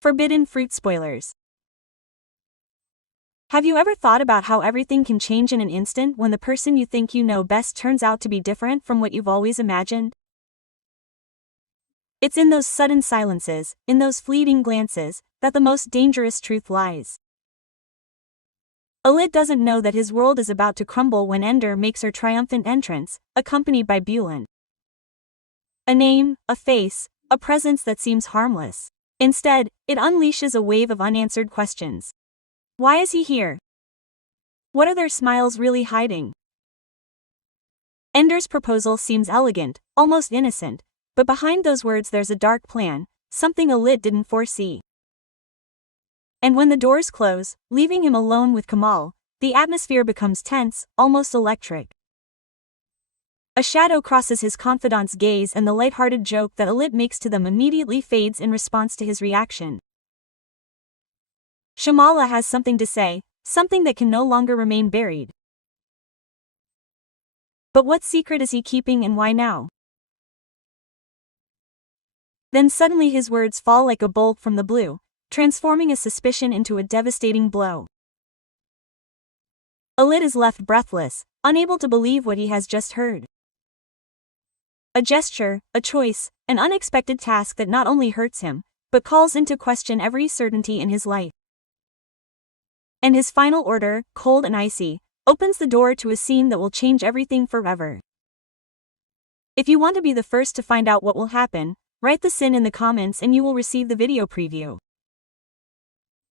Forbidden fruit spoilers. Have you ever thought about how everything can change in an instant when the person you think you know best turns out to be different from what you've always imagined? It's in those sudden silences, in those fleeting glances, that the most dangerous truth lies. Yildiz doesn't know that his world is about to crumble when Ender makes her triumphant entrance, accompanied by Bulan. A name, a face, a presence that seems harmless. Instead, it unleashes a wave of unanswered questions. Why is he here? What are their smiles really hiding? Ender's proposal seems elegant, almost innocent, but behind those words there's a dark plan, something Yildiz didn't foresee. And when the doors close, leaving him alone with Kemal, the atmosphere becomes tense, almost electric. A shadow crosses his confidant's gaze and the light-hearted joke that Yildiz makes to them immediately fades in response to his reaction. Shamala has something to say, something that can no longer remain buried. But what secret is he keeping and why now? Then suddenly his words fall like a bolt from the blue, transforming a suspicion into a devastating blow. Yildiz is left breathless, unable to believe what he has just heard. A gesture, a choice, an unexpected task that not only hurts him, but calls into question every certainty in his life. And his final order, cold and icy, opens the door to a scene that will change everything forever. If you want to be the first to find out what will happen, write the sin in the comments and you will receive the video preview.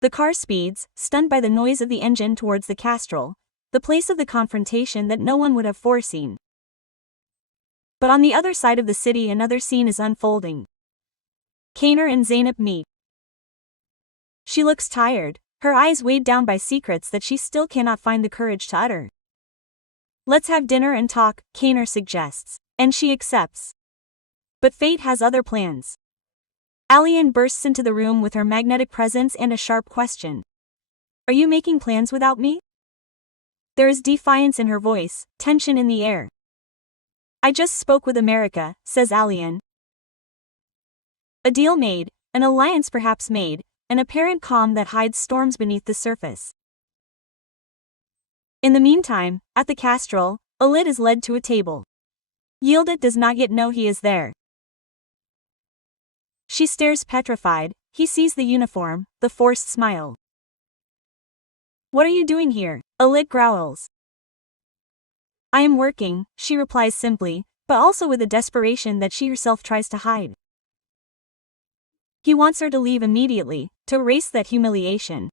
The car speeds, stunned by the noise of the engine towards the Castrol, the place of the confrontation that no one would have foreseen. But on the other side of the city another scene is unfolding. Kaner and Zeynep meet. She looks tired, her eyes weighed down by secrets that she still cannot find the courage to utter. Let's have dinner and talk, Kaner suggests, and she accepts. But fate has other plans. Alian bursts into the room with her magnetic presence and a sharp question. Are you making plans without me? There is defiance in her voice, tension in the air. I just spoke with America, says Alian. A deal made, an alliance perhaps made, an apparent calm that hides storms beneath the surface. In the meantime, at the Castrol, Yildiz is led to a table. Yildiz does not yet know he is there. She stares petrified, he sees the uniform, the forced smile. What are you doing here? Yildiz growls. I am working, she replies simply, but also with a desperation that she herself tries to hide. He wants her to leave immediately, to erase that humiliation.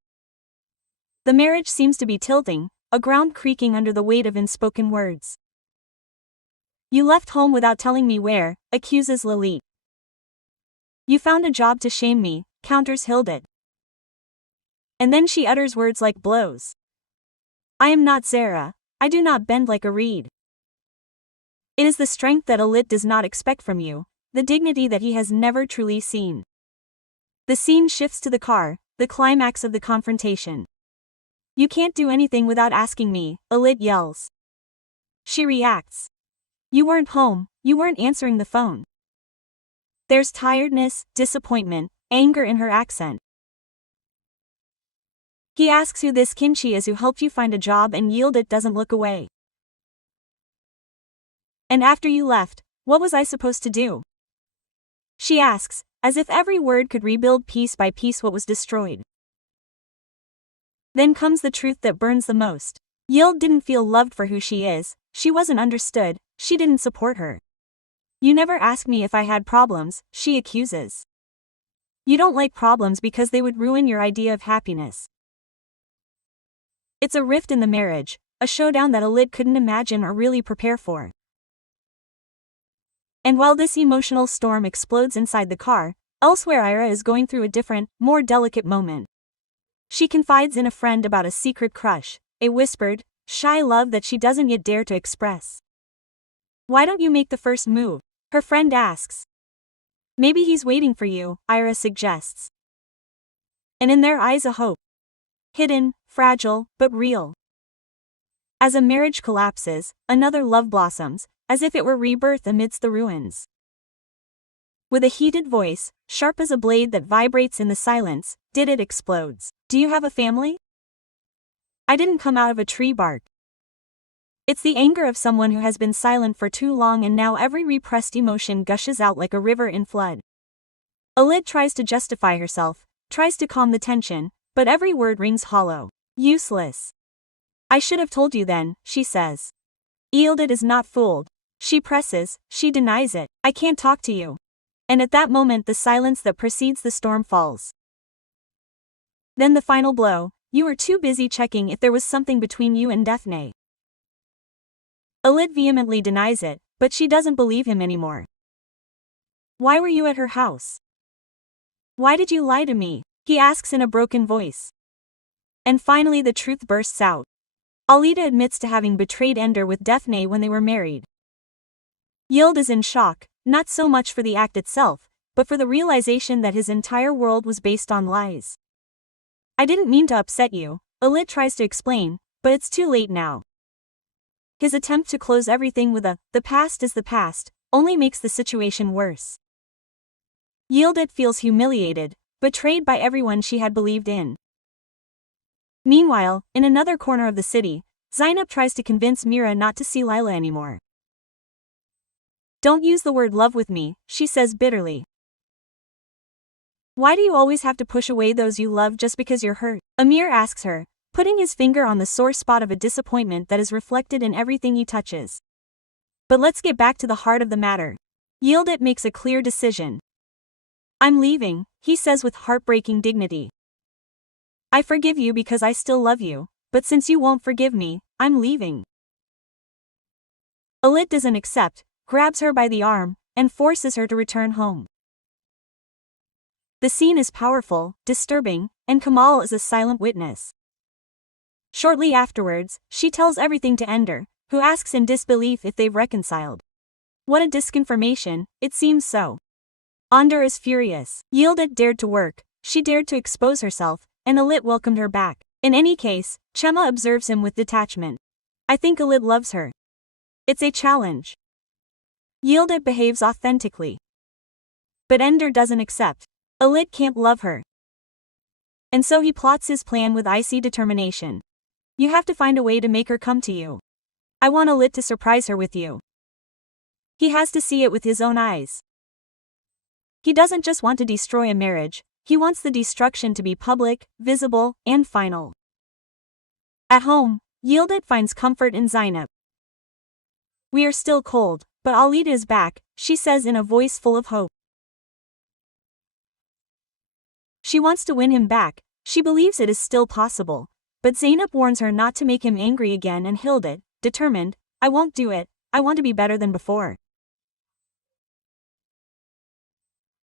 The marriage seems to be tilting, a ground creaking under the weight of unspoken words. You left home without telling me where, accuses Lilith. You found a job to shame me, counters Yildiz. And then she utters words like blows. I am not Zara. I do not bend like a reed. It is the strength that Yildiz does not expect from you, the dignity that he has never truly seen. The scene shifts to the car, the climax of the confrontation. You can't do anything without asking me, Yildiz yells. She reacts. You weren't home, you weren't answering the phone. There's tiredness, disappointment, anger in her accent. He asks who this Kimchi is who helped you find a job and Yildiz doesn't look away. And after you left, what was I supposed to do? She asks, as if every word could rebuild piece by piece what was destroyed. Then comes the truth that burns the most. Yildiz didn't feel loved for who she is, she wasn't understood, she didn't support her. You never asked me if I had problems, she accuses. You don't like problems because they would ruin your idea of happiness. It's a rift in the marriage, a showdown that Yildiz couldn't imagine or really prepare for. And while this emotional storm explodes inside the car, elsewhere Ira is going through a different, more delicate moment. She confides in a friend about a secret crush, a whispered, shy love that she doesn't yet dare to express. Why don't you make the first move? Her friend asks. Maybe he's waiting for you, Ira suggests. And in their eyes a hope. Hidden, fragile, but real. As a marriage collapses, another love blossoms, as if it were rebirth amidst the ruins. With a heated voice, sharp as a blade that vibrates in the silence, Didit explodes. Do you have a family? I didn't come out of a tree bark. It's the anger of someone who has been silent for too long and now every repressed emotion gushes out like a river in flood. Yildiz tries to justify herself, tries to calm the tension, but every word rings hollow. Useless. I should have told you then, she says. Yildiz is not fooled. She presses, she denies it. I can't talk to you. And at that moment the silence that precedes the storm falls. Then the final blow, you were too busy checking if there was something between you and Daphne. Yildiz vehemently denies it, but she doesn't believe him anymore. Why were you at her house? Why did you lie to me? He asks in a broken voice. And finally the truth bursts out. Alida admits to having betrayed Ender with Daphne when they were married. Yildiz is in shock, not so much for the act itself, but for the realization that his entire world was based on lies. I didn't mean to upset you, Yildiz tries to explain, but it's too late now. His attempt to close everything with the past is the past, only makes the situation worse. Yildiz feels humiliated, betrayed by everyone she had believed in. Meanwhile, in another corner of the city, Zainab tries to convince Mira not to see Lila anymore. Don't use the word love with me, she says bitterly. Why do you always have to push away those you love just because you're hurt? Amir asks her, putting his finger on the sore spot of a disappointment that is reflected in everything he touches. But let's get back to the heart of the matter. Yildiz makes a clear decision. I'm leaving, he says with heartbreaking dignity. I forgive you because I still love you, but since you won't forgive me, I'm leaving. Yildiz doesn't accept, grabs her by the arm, and forces her to return home. The scene is powerful, disturbing, and Kamal is a silent witness. Shortly afterwards, she tells everything to Ender, who asks in disbelief if they've reconciled. What a disconfirmation, it seems so. Ender is furious. Yildiz dared to work, she dared to expose herself, and Yildiz welcomed her back. In any case, Chema observes him with detachment. I think Yildiz loves her. It's a challenge. Yildiz behaves authentically. But Ender doesn't accept. Yildiz can't love her. And so he plots his plan with icy determination. You have to find a way to make her come to you. I want Yildiz to surprise her with you. He has to see it with his own eyes. He doesn't just want to destroy a marriage, he wants the destruction to be public, visible, and final. At home, Yildiz finds comfort in Zainab. We are still cold, but Alida is back, she says in a voice full of hope. She wants to win him back, she believes it is still possible, but Zainab warns her not to make him angry again and Yildiz, determined, I won't do it, I want to be better than before.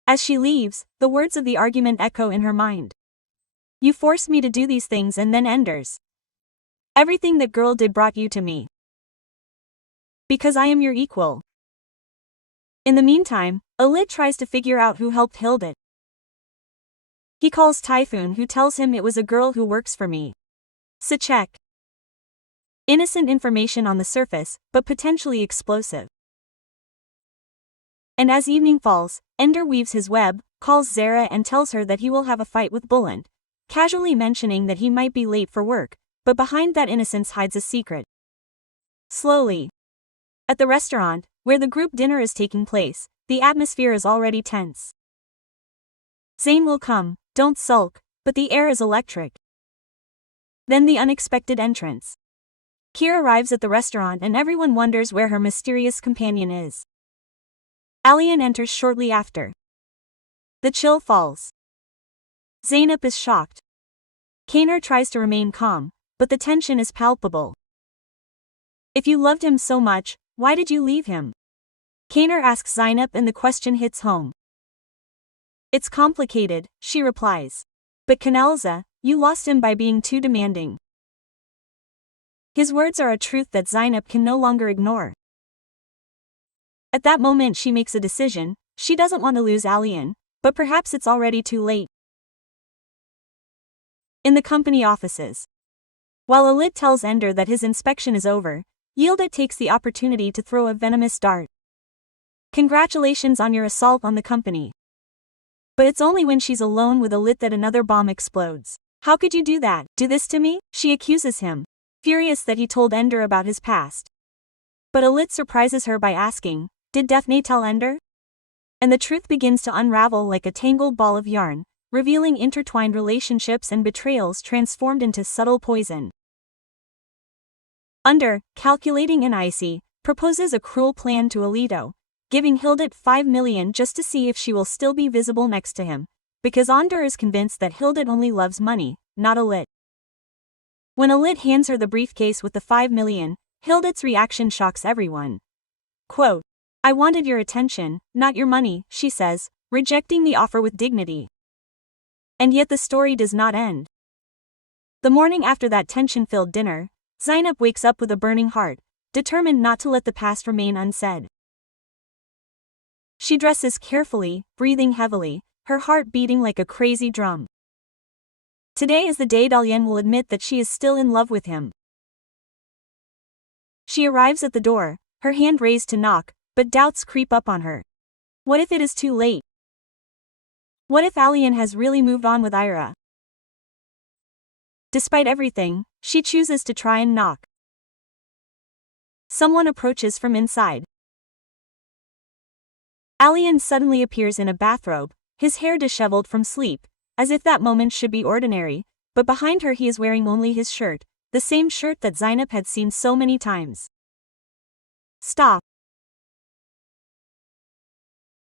As she leaves, the words of the argument echo in her mind. You forced me to do these things and then Enders. Everything that girl did brought you to me. Because I am your equal. In the meantime, Yildiz tries to figure out who helped Yildiz. He calls Typhoon who tells him it was a girl who works for me. Sachek. Innocent information on the surface, but potentially explosive. And as evening falls, Ender weaves his web, calls Zara and tells her that he will have a fight with Bulent, casually mentioning that he might be late for work, but behind that innocence hides a secret. Slowly. At the restaurant, where the group dinner is taking place, the atmosphere is already tense. Zayn will come, don't sulk, but the air is electric. Then the unexpected entrance. Kira arrives at the restaurant and everyone wonders where her mysterious companion is. Alian enters shortly after. The chill falls. Zainab is shocked. Kaner tries to remain calm, but the tension is palpable. If you loved him so much, why did you leave him? Kaner asks Zainab and the question hits home. It's complicated, she replies. But Kanelza, you lost him by being too demanding. His words are a truth that Zainab can no longer ignore. At that moment she makes a decision, she doesn't want to lose Alian, but perhaps it's already too late. In the company offices. While Yildiz tells Ender that his inspection is over, Yildiz takes the opportunity to throw a venomous dart. Congratulations on your assault on the company. But it's only when she's alone with Alit that another bomb explodes. How could you do that? Do this to me? She accuses him, furious that he told Ender about his past. But Alit surprises her by asking, did Daphne tell Ender? And the truth begins to unravel like a tangled ball of yarn, revealing intertwined relationships and betrayals transformed into subtle poison. Ender, calculating and icy, proposes a cruel plan to Alito, giving Hildit 5 million just to see if she will still be visible next to him, because Ender is convinced that Hildit only loves money, not Alit. When Alit hands her the briefcase with the 5 million, Hildit's reaction shocks everyone. Quote, I wanted your attention, not your money, she says, rejecting the offer with dignity. And yet the story does not end. The morning after that tension-filled dinner, Zainab wakes up with a burning heart, determined not to let the past remain unsaid. She dresses carefully, breathing heavily, her heart beating like a crazy drum. Today is the day Dalyan will admit that she is still in love with him. She arrives at the door, her hand raised to knock, but doubts creep up on her. What if it is too late? What if Alian has really moved on with Ira? Despite everything, she chooses to try and knock. Someone approaches from inside. Alian suddenly appears in a bathrobe, his hair disheveled from sleep, as if that moment should be ordinary, but behind her he is wearing only his shirt, the same shirt that Zainab had seen so many times. Stop.